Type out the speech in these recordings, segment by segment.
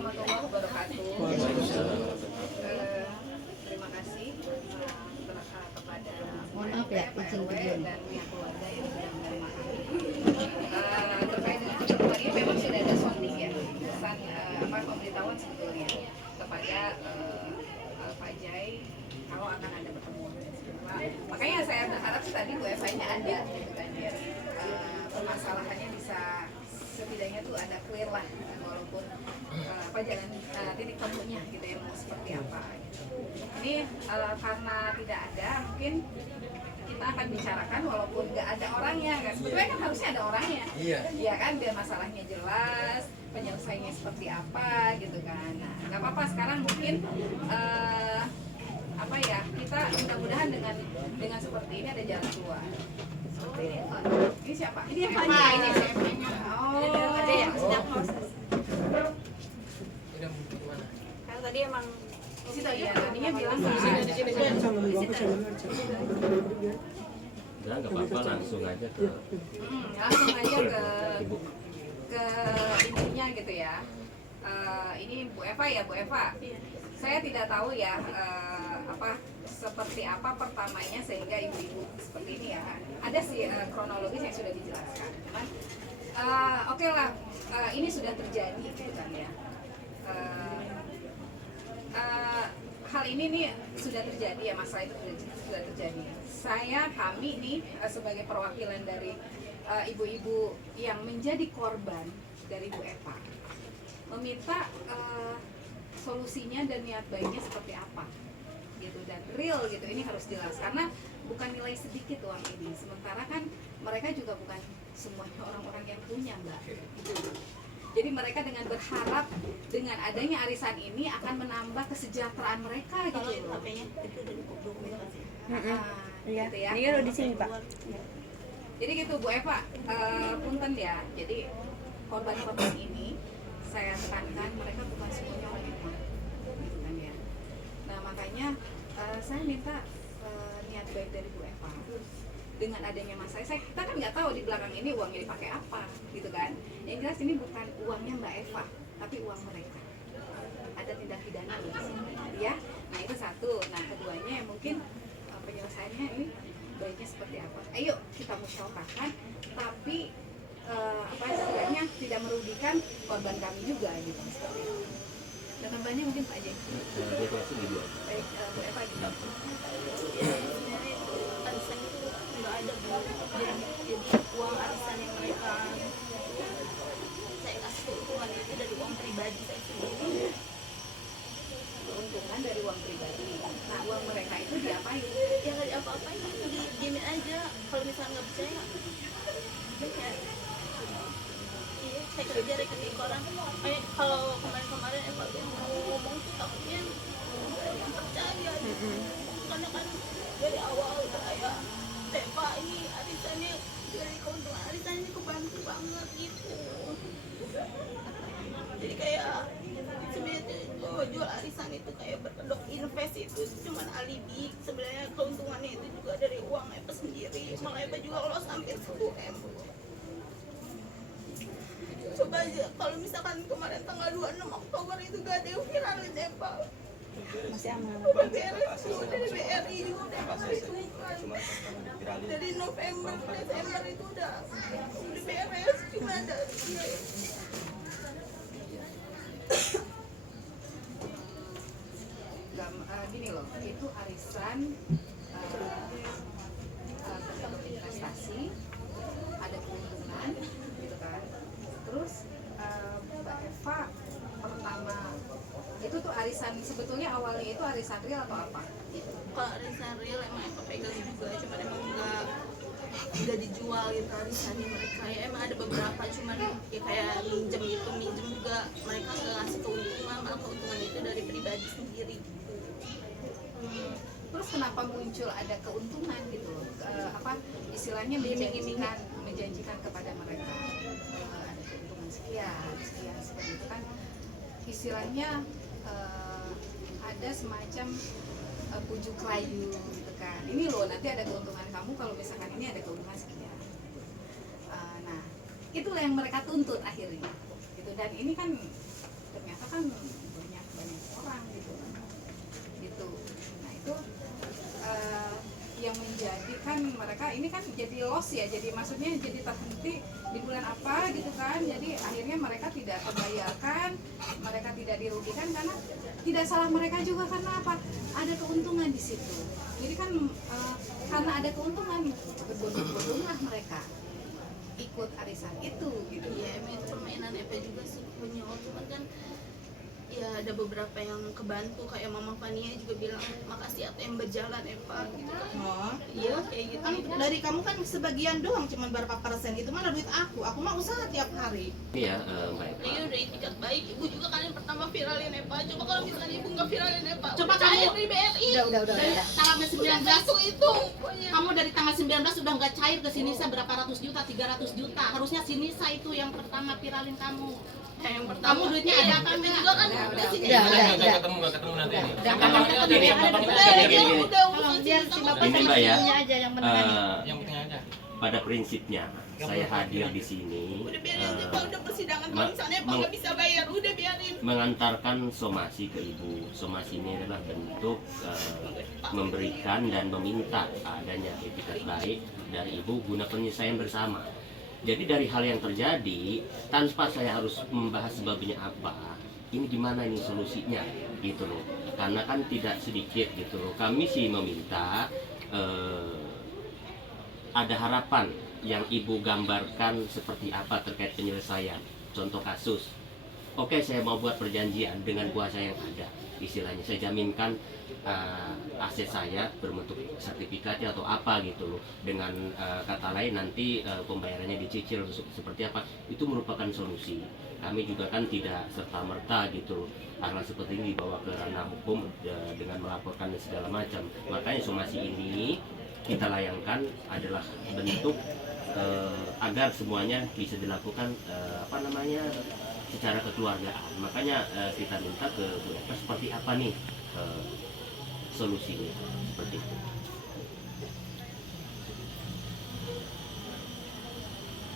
warahmatullahi wabarakatuh. Terima kasih kepada Maaf ya, izin RW dulu. dan pihak keluarga yang sudah menerima kami. Terkait dengan pertemuan ini memang sudah ada sounding ya, pesan pemberitahuan sebetulnya kepada Pak Jai kalau akan ada pertemuan. Makanya saya berharap sih tadi WFH-nya ada gitu kan biar permasalahannya bisa setidaknya tuh ada clear lah, walaupun jalan titik temunya gitu ya, mau seperti apa gitu. Ini karena tidak ada, mungkin kita akan bicarakan walaupun nggak ada orangnya kan, sebetulnya kan harusnya ada orangnya, iya kan, biar masalahnya jelas, penyelesaiannya seperti apa gitu kan. Nah nggak apa-apa, sekarang mungkin kita mudah-mudahan dengan seperti ini ada jalan keluar. Seperti ini. Ini siapa? Ini apa? Ini siapa? Oh, ada yang sedang proses. Karena tadi emang Di situ ya, tadinya bilang Udah nggak apa-apa, langsung aja ke langsung aja ke intinya gitu ya. Ini Bu Eva ya, Bu Eva. Saya tidak tahu ya seperti apa pertamanya sehingga ibu-ibu seperti ini ya. Ada sih kronologis yang sudah dijelaskan. Cuman oke lah, ini sudah terjadi gitu kan ya. Hal ini nih sudah terjadi ya, masalah itu sudah terjadi. Kami nih sebagai perwakilan dari ibu-ibu yang menjadi korban dari Bu Eva meminta solusinya dan niat baiknya seperti apa gitu, dan real gitu, ini harus jelas karena bukan nilai sedikit uang ini, sementara kan mereka juga bukan semuanya orang-orang yang punya Mbak gitu. Jadi mereka dengan berharap dengan adanya arisan ini akan menambah kesejahteraan mereka gitu. kalau HP-nya itu dari dokumentasi. Iya. Gitu ya. Ini udah di sini, Pak. Jadi gitu Bu Eva, punten ya. Jadi korban-korban ini saya tekankan mereka bukan semuanya orang iman, gitu kan ya. Nah makanya saya minta niat baik dari Bu Eva. Dengan adanya masalah, kita kan nggak tahu di belakang ini uangnya dipakai apa, gitu kan. Yang jelas ini bukan uangnya Mbak Eva, tapi uang mereka. Ada tindak pidana di sini, ya. Nah itu satu. Nah keduanya mungkin penyelesaiannya ini baiknya seperti apa? Ayo kita musyawarahkan, tapi setidaknya tidak merugikan korban kami juga, gitu. Seperti itu. Dan tambahannya mungkin Pak Jai. mediasi di dua. Baik, Bu Eva gitu. Arisan itu nggak ada Bu. Jadi uang arisan yang mereka saya kasih keuntungan itu dari uang pribadi saya sendiri. Keuntungan dari uang pribadi. Nah uang mereka itu diapain? Ya nggak apa-apain, diemin aja. Kalau misalnya nggak percaya, ya. Iya, saya kerja rekening koran. Kalau kemarin-kemarin Eva mau ngomong tuh takutnya nggak percaya. Karena kan dari awal udah kayak Eva ini arisannya dari keuntungan arisannya kebantu banget gitu. Jadi kayak sebenarnya jual arisan itu kayak berkedok invest itu cuman alibi, sebenarnya keuntungannya itu juga dari uang Eva sendiri. Malah Eva juga lolos hampir 10M. Coba aja kalau misalkan kemarin tanggal 26 Oktober itu gak ada yang viralin Eva, Masih aman. udah beres, dari BRI juga udah menghitungkan dari November, Desember itu udah beres, cuma ada gini loh, itu arisan terhadap investasi, ada keuntungan gitu kan. Terus Mbak Eva pertama itu tuh arisan, sebetulnya awalnya itu arisan real atau apa? kalau arisan real emang Eva pegang juga, cuman emang nggak dijual gitu arisannya mereka. Ya emang ada beberapa, cuman ya kayak minjem juga mereka nggak ngasih keuntungan, malah keuntungan itu dari pribadi sendiri gitu. Terus kenapa muncul ada keuntungan gitu loh? Istilahnya menjanjikan kepada mereka ada keuntungan sekian seperti itu kan, istilahnya ada semacam bujuk rayu gitu kan. Ini loh nanti ada keuntungan kamu kalau misalkan ini ada keuntungan sekian. Nah itulah yang mereka tuntut akhirnya gitu. Dan ini kan ternyata kan ini kan jadi loss ya, jadi maksudnya jadi terhenti di bulan apa gitu kan, jadi akhirnya mereka tidak terbayarkan, mereka tidak dirugikan karena tidak salah mereka juga, karena apa, ada keuntungan di situ. Jadi kan karena ada keuntungan berbondong-bondonglah mereka ikut arisan itu gitu. Ya emang itu permainan Eva juga sih konyol, cuman kan ya ada beberapa yang kebantu, kayak Mama Fania juga bilang makasih ATM berjalan Eva gitu kan. Oh, Iya kayak gitu. kan dari kamu kan sebagian doang, cuman berapa persen, itu mana duit aku mah usaha tiap hari. Iya, Mbak Eva. Iya udah itikat baik, ibu juga kalian pertama viralin Eva. Coba kalau misalnya ibu nggak viralin Eva, Coba cair kamu- di BRI. Udah. Dari tanggal 19 Satu itu pokoknya. kamu dari tanggal 19 udah nggak cair ke Sinisa berapa ratus juta, 300 juta. Harusnya Sinisa itu yang pertama viralin kamu. Yang pertama Kamu duitnya ada kan? itu juga kan Udah, udah sini. Udah. Nggak ketemu nanti ini. Jangan ketemu ya, ada Udah Tolong biar si bapak Ini, sama Mbak, ya. ibunya aja yang menangani. Yang penting aja. Pada prinsipnya saya hadir di sini Udah biarin aja Pak, udah persidangan kalau Ma- misalnya Pak meng- nggak bisa bayar, udah biarin. mengantarkan somasi ke ibu. Somasi ini adalah bentuk memberikan dan meminta adanya etikat baik dari ibu guna penyelesaian bersama. Jadi dari hal yang terjadi tanpa saya harus membahas sebabnya apa, ini gimana ini solusinya gitu loh. Karena kan tidak sedikit gitu loh. Kami sih meminta ada harapan yang ibu gambarkan seperti apa terkait penyelesaian. Contoh kasus, oke saya mau buat perjanjian dengan kuasa yang ada, istilahnya saya jaminkan aset saya berbentuk sertifikatnya atau apa gitu loh, dengan kata lain nanti pembayarannya dicicil seperti apa, itu merupakan solusi. Kami juga kan tidak serta merta gitu loh, hal seperti ini dibawa ke ranah hukum dengan melaporkan dan segala macam. Makanya somasi ini kita layangkan adalah bentuk agar semuanya bisa dilakukan secara kekeluargaan. Makanya kita minta ke Bu Eva seperti apa nih solusinya, seperti itu.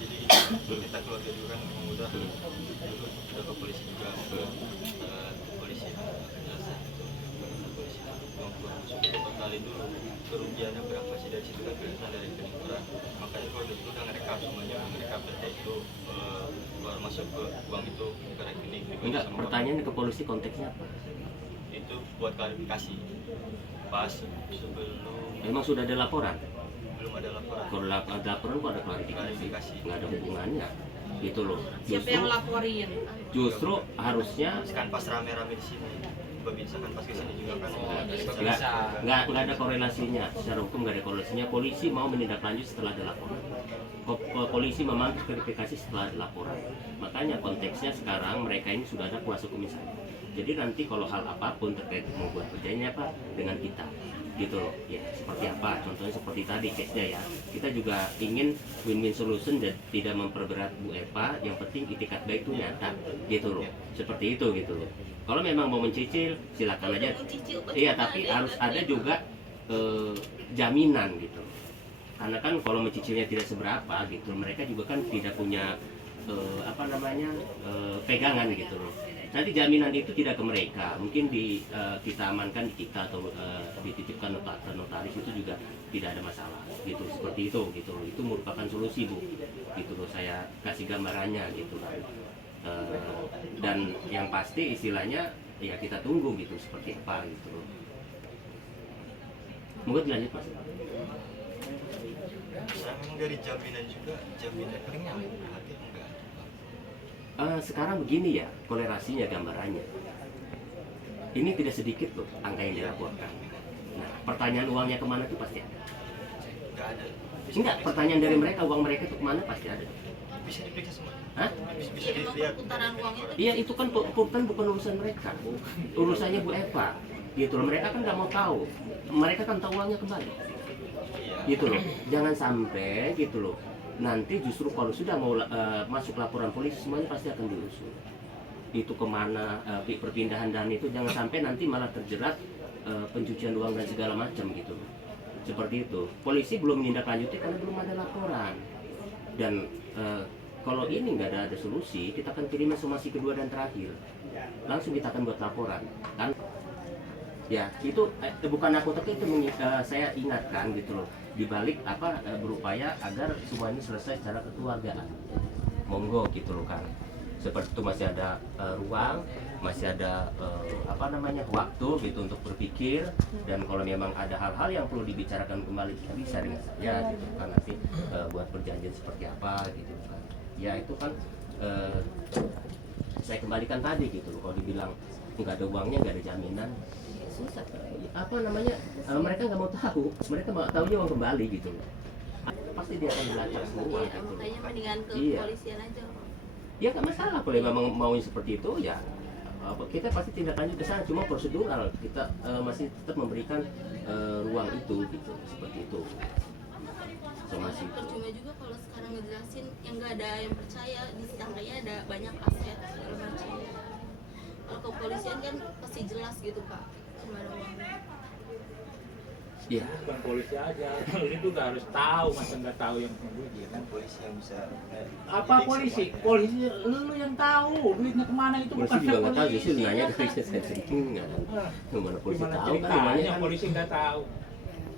Jadi kita keluarga juga kan memang udah ke polisi juga, ke polisi jelasin polisi uang totalin dulu kerugiannya berapa sih, dari situ kan kelihatan dari rekening orang. Makanya keluarga itu udah ngerekap semuanya, ngerekap data itu keluar masuk ke uang itu ke rekening. Enggak, pertanyaan ke polisi konteksnya apa? Itu buat klarifikasi. Pas sebelum Memang sudah ada laporan? belum ada laporan. Kalau ada laporan kok ada klarifikasi? Nggak ada hubungannya gitu loh. Siapa yang laporin? Justru harusnya Kan pas rame-rame di sini, bisa kan pas kesini juga kan. nggak ada korelasinya, secara hukum nggak ada korelasinya. Polisi mau menindaklanjuti setelah ada laporan. Polisi memanggil verifikasi setelah ada laporan. Makanya konteksnya sekarang mereka ini sudah ada kuasa hukum misalnya. Jadi nanti kalau hal apapun terkait membuat perjanjian apa dengan kita gitu loh ya, seperti apa contohnya seperti tadi case-nya ya, kita juga ingin win-win solution dan tidak memperberat Bu Eva, yang penting itikat baik itu nyata gitu loh, seperti itu gitu loh. Kalau memang mau mencicil silakan aja, iya, tapi harus ada juga jaminan gitu, karena kan kalau mencicilnya tidak seberapa gitu, mereka juga kan tidak punya pegangan gitu loh. Nanti jaminan itu tidak ke mereka, mungkin kita amankan di kita atau dititipkan notaris, itu juga tidak ada masalah gitu, seperti itu gitu loh. Itu merupakan solusi Bu gitu loh, saya kasih gambarannya gitu kan. Dan yang pasti istilahnya ya kita tunggu gitu seperti apa gitu loh. Mungkin dilanjut Mas. Saya memang dari jaminan juga, jaminan rekeningnya berarti enggak. Sekarang begini ya, kolerasinya gambarannya. Ini tidak sedikit loh angka yang dilaporkan. Nah, pertanyaan uangnya kemana itu pasti ada. Enggak ada. Enggak, pertanyaan dari mereka, uang mereka itu kemana pasti ada. Bisa diperiksa semua. Hah? Bisa Emang dilihat. perputaran uang itu Iya, itu kan bukan urusan mereka. Urusannya Bu Eva. Gitu loh, mereka kan nggak mau tahu. Mereka kan tahu uangnya kembali. Iya. Gitu loh. Jangan sampai gitu loh. Nanti justru kalau sudah mau masuk laporan polisi semuanya pasti akan diusut. Itu kemana perpindahan dana itu, jangan sampai nanti malah terjerat pencucian uang dan segala macam gitu loh. Seperti itu. Polisi belum menindaklanjuti karena belum ada laporan. Dan kalau ini nggak ada solusi, kita akan kirim somasi kedua dan terakhir. Langsung kita akan buat laporan. Kan? Ya, itu bukan aku tapi itu saya ingatkan gitu loh. dibalik berupaya agar semua ini selesai secara kekeluargaan. Monggo gitu loh kan. Seperti itu masih ada ruang, masih ada waktu gitu untuk berpikir, dan kalau memang ada hal-hal yang perlu dibicarakan kembali kita bisa dengan saya gitu kan, nanti buat perjanjian seperti apa gitu kan. Ya itu kan saya kembalikan tadi gitu loh, kalau dibilang nggak ada uangnya, nggak ada jaminan, susah. Mereka nggak mau tahu, mereka mau tahunya uang kembali gitu loh. Pasti dia akan dilacak semua Iya, gitu. makanya mendingan ke Iya. kepolisian aja. Ya nggak masalah kalau memang maunya seperti itu ya, kita pasti tindak lanjut ke sana, cuma prosedural kita masih tetap memberikan ruang itu gitu, seperti itu. Somasi itu. Percuma juga kalau sekarang ngejelasin yang nggak ada yang percaya, disangkanya ada banyak aset segala macam. Kalau kepolisian kan pasti jelas gitu Pak, cuma ada uangnya. Iya. Bukan polisi aja, polisi juga harus tahu, masa nggak tahu yang pengemudi kan. Polisi yang bisa Apa polisi? Polisi lu yang tahu duitnya kemana, itu Polisi bukan juga nggak tahu, justru polisi. nanya ke saya enggak. Gimana polisi Gimana tahu kan ceritanya namanya kan. polisi nggak tahu.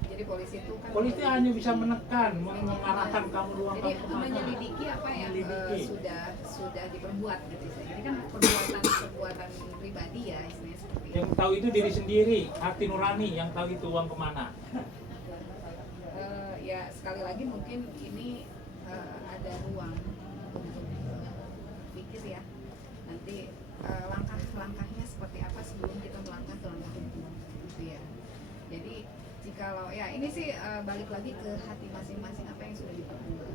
Ya, jadi polisi itu kan Polisi hanya bisa menekan, mengarahkan kamu doang jadi kamu kemana. menyelidiki apa yang Menyelidiki. sudah diperbuat gitu. Jadi kan perbuatan pribadi ya istilahnya seperti itu. Yang tahu itu diri sendiri, hati nurani yang tahu itu uang kemana. Ya sekali lagi mungkin ini ada ruang untuk pikir ya, nanti langkah-langkahnya seperti apa sebelum kita melangkah ke langkah hukum gitu ya. Jadi jikalau ya ini sih balik lagi ke hati masing-masing, apa yang sudah diperbuat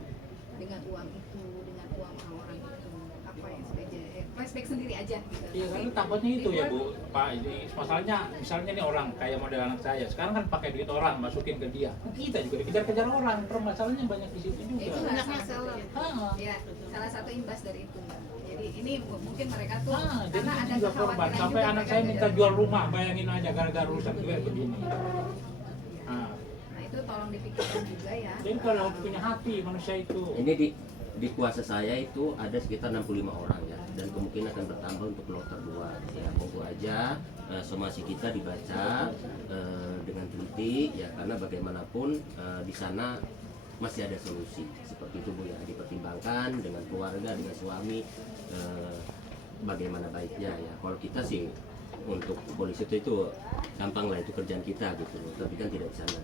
dengan uang itu, dengan uang orang-orang itu, apa yang sudah jadi flashback sendiri aja gitu. Iya kan takutnya itu ya Bu, Pak, ini masalahnya misalnya nih orang kayak model anak saya, sekarang kan pakai duit orang masukin ke dia, kita juga dikejar-kejar orang, permasalahannya banyak di situ juga. Itu Banyaknya salah seller. satu, ya salah satu imbas dari itu. Jadi ini mungkin mereka tuh Jadi karena ada itu juga korban, kekhawatiran sampai juga anak mereka saya belajar. minta jual rumah, bayangin aja gara-gara urusan duit begini. Nah, Nah itu tolong dipikirkan juga ya. jadi kalau punya hati manusia itu. Ini di kuasa saya itu ada sekitar 65 orang ya, dan kemungkinan akan bertambah untuk kloter 2 ya. Monggo aja somasi kita dibaca dengan teliti ya, karena bagaimanapun di sana masih ada solusi seperti itu Bu ya, dipertimbangkan dengan keluarga, dengan suami, bagaimana baiknya ya. Kalau kita sih untuk polisi itu gampang lah, itu kerjaan kita gitu loh, tapi kan tidak di sana.